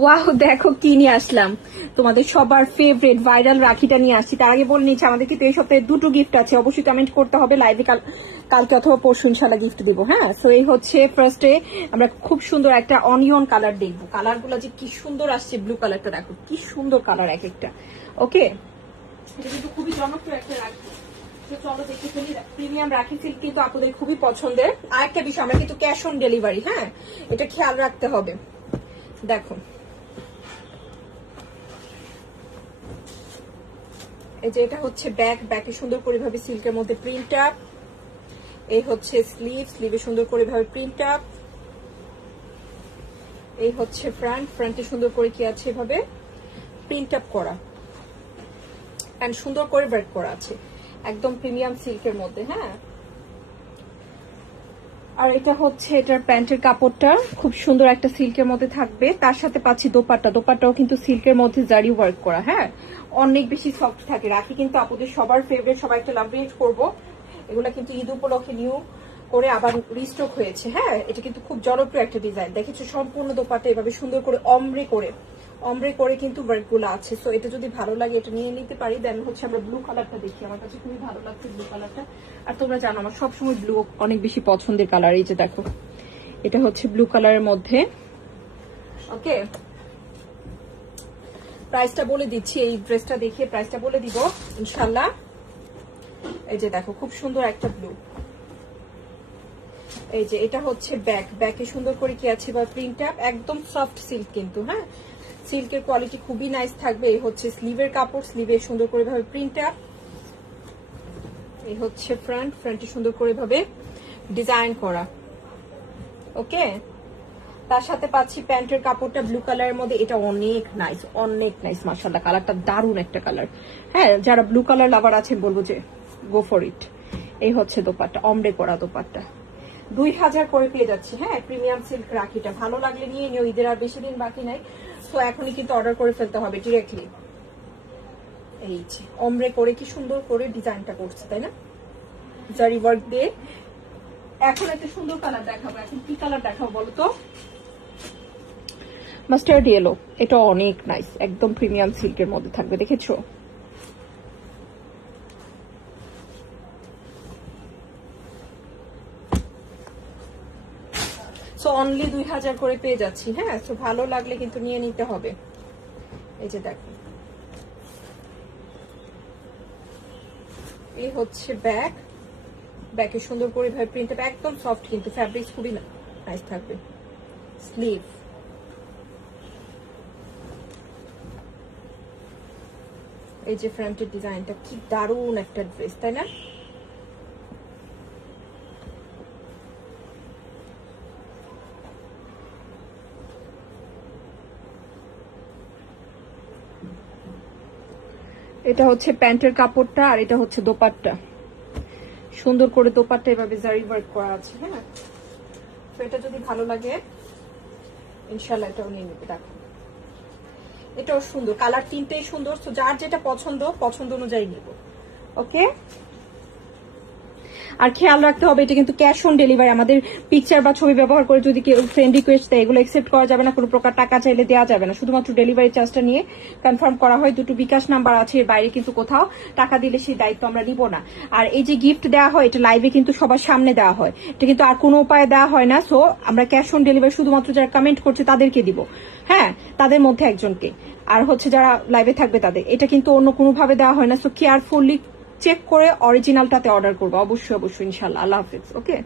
Wow, দেখো কি নিয়ে আসলাম, তোমাদের সবার ফেভারিট ভাইরাল রাখিটা নিয়ে আসছি। তার আগে বলে নিচ্ছি আমাদের কিন্তু এই সপ্তাহে দুটো গিফট আছে, অবশ্যই কমেন্ট করতে হবে। লাইভে কালকে অথবা পরশু ইনশাল্লাহ গিফট দিব। হ্যাঁ, সো এই হচ্ছে ফার্স্টে আমরা খুব সুন্দর একটা অনিয়ন কালার দেখবো। কালার গুলো যে কি সুন্দর আসছে, ব্লু কালারটা দেখো কি সুন্দর কালার এক একটা। ওকে, এটা কিন্তু খুবই জনপ্রিয় একটা রাখি। চলো দেখে ফেলি। প্রিমিয়াম রাখি সিল্ক কিন্তু আপনাদের খুবই পছন্দের। আর একটা বিষয়, আমরা কিন্তু ক্যাশ অন ডেলিভারি, হ্যাঁ এটা খেয়াল রাখতে হবে। দেখো এই যে এটা হচ্ছে ব্যাকে সুন্দর করে ভাবে সিল্কের মধ্যে প্রিন্ট আপ। এই হচ্ছে স্লিভে সুন্দর করে ভাবে প্রিন্ট আপ। এই হচ্ছে ফ্রন্টে সুন্দর করে কি আছে এভাবে প্রিন্ট আপ করা এন্ড সুন্দর করে ওয়ার্ক করা আছে, একদম প্রিমিয়াম সিল্কের মধ্যে। হ্যাঁ, আর এটা হচ্ছে এটার প্যান্টের কাপড়টা খুব সুন্দর একটা সিল্কের মধ্যে থাকবে। তার সাথে পাচ্ছি দোপাট্টাও কিন্তু সিল্কের মধ্যে জারি ওয়ার্ক করা। হ্যাঁ, অনেক বেশি সফট থাকে। রাখি কিন্তু আপনাদের সবার ফেভারিট, সবাই একটা লাভ রেট করবো। এগুলা কিন্তু ঈদ উপলক্ষে নিউ করে আবার রিস্টক হয়েছে। হ্যাঁ, এটা কিন্তু খুব জনপ্রিয় একটা ডিজাইন। দেখেছো সম্পূর্ণ দোপাট্টা এভাবে সুন্দর করে অমরে করে কিন্তু ওয়ার্ক গুলো আছে। সো এটা যদি ভালো লাগে এটা নিয়ে নিতে পারি। দেন হচ্ছে আমরা ব্লু কালারটা দেখি, আমার কাছে খুবই ভালো লাগছে ব্লু কালারটা। আর তোমরা জানো আমার সবসময় ব্লু অনেক বেশি পছন্দের কালার। এই যে দেখো এটা হচ্ছে ব্লু কালারের মধ্যে। ওকে, প্রাইসটা বলে দিচ্ছি, এই ড্রেসটা দেখিয়ে প্রাইসটা বলে দিব ইনশাল্লাহ। এই যে দেখো খুব সুন্দর একটা ব্লু। এই যে এটা হচ্ছে ব্যাকে সুন্দর করে কি আছে বা প্রিন্ট আপ, একদম সফট সিল্ক কিন্তু। হ্যাঁ, সিল্কের কোয়ালিটি খুবই নাইস থাকবে। এই হচ্ছে স্লিভের কাপড়, স্লিভে সুন্দর করে ভাবে প্রিন্ট আপ। এই হচ্ছে ফ্রন্টে সুন্দর করে ভাবে ডিজাইন করা। ওকে, তার সাথে পাচ্ছি প্যান্টের কাপড়টা ব্লু কালারের মধ্যে। এটা অনেক নাইস মাশাআল্লাহ, কালারটা দারুণ একটা কালার। হ্যাঁ, যারা ব্লু কালার লাভার আছেন বলবো যে গো ফর ইট। এই হচ্ছে দোপাট্টা, অমরে করা দোপাট্টা। 2000 করে পেয়ে যাচ্ছি। হ্যাঁ, প্রিমিয়াম সিল্ক রাখিটা ভালো লাগলে নিয়ে নিও, ঈদের আর বেশি দিন বাকি নাই। তো এখনই কিন্তু অর্ডার করে ফেলতে হবে ডিরেক্টলি। এই যে অমরে করে কি সুন্দর করে ডিজাইনটা করছে, তাই না, জারি ওয়ার্ক দিয়ে। এখন একটা সুন্দর কালার দেখাবো। এখন কি কালার দেখাবো বলো তো? Mustard yellow. এটা অনেক নাইস, একদম প্রিমিয়াম সিল্কের মধ্যে থাকবে। দেখেছো সো অনলি 2000 করে পেয়ে যাচ্ছি। হ্যাঁ, সো ভালো লাগলে কিন্তু নিয়ে নিতে হবে। এই যে দেখো এই হচ্ছে ব্যাকে সুন্দর করে ভাবে প্রিন্ট আপ, একদম সফট কিন্তু ফ্যাব্রিক্স খুবই নাইস থাকবে। স্লিভ, এই যে ফ্রন্টের ডিজাইনটা কি দারুণ একটা ড্রেস, তাই না? এটা হচ্ছে প্যান্টের কাপড়টা আর এটা হচ্ছে দোপাট্টা। সুন্দর করে দোপাট্টা এভাবে জারি ওয়ার্ক করা আছে। হ্যাঁ, তো এটা যদি ভালো লাগে ইনশাল্লাহ এটাও নিয়ে নেবে। দেখো এটাও সুন্দর, কালার তিনটেই সুন্দর। তো যার যেটা পছন্দ অনুযায়ী নেব। ওকে, আর খেয়াল রাখতে হবে এটা কিন্তু ক্যাশ অন ডেলিভারি। আমাদের পিকচার বা ছবি ব্যবহার করে যদি কেউ ফ্রেন্ড রিকোয়েস্ট দেয় এগুলো অ্যাকসেপ্ট করা যাবে না, কোনো প্রকার টাকা চাইলে দেওয়া যাবে না। শুধুমাত্র ডেলিভারি চার্জটা নিয়ে কনফার্ম করা হয়। দুটো বিকাশ নাম্বার আছে, এর বাইরে কিন্তু কোথাও টাকা দিলে সেই দায়িত্ব আমরা নিব না। আর এই যে গিফট দেওয়া হয় এটা লাইভে কিন্তু সবার সামনে দেওয়া হয়, এটা কিন্তু আর কোনো উপায়ে দেওয়া হয় না। সো আমরা ক্যাশ অন ডেলিভারি শুধুমাত্র যারা কমেন্ট করছে তাদেরকে দিব। হ্যাঁ, তাদের মধ্যে একজনকে। আর হচ্ছে যারা লাইভে থাকবে তাদের। এটা কিন্তু অন্য কোনো ভাবে দেওয়া হয় না। সো কেয়ারফুলি চেক করে অরিজিনালটাতে অর্ডার করবো অবশ্যই ইনশাল্লাহ। আল্লাহ হাফিজ। ওকে।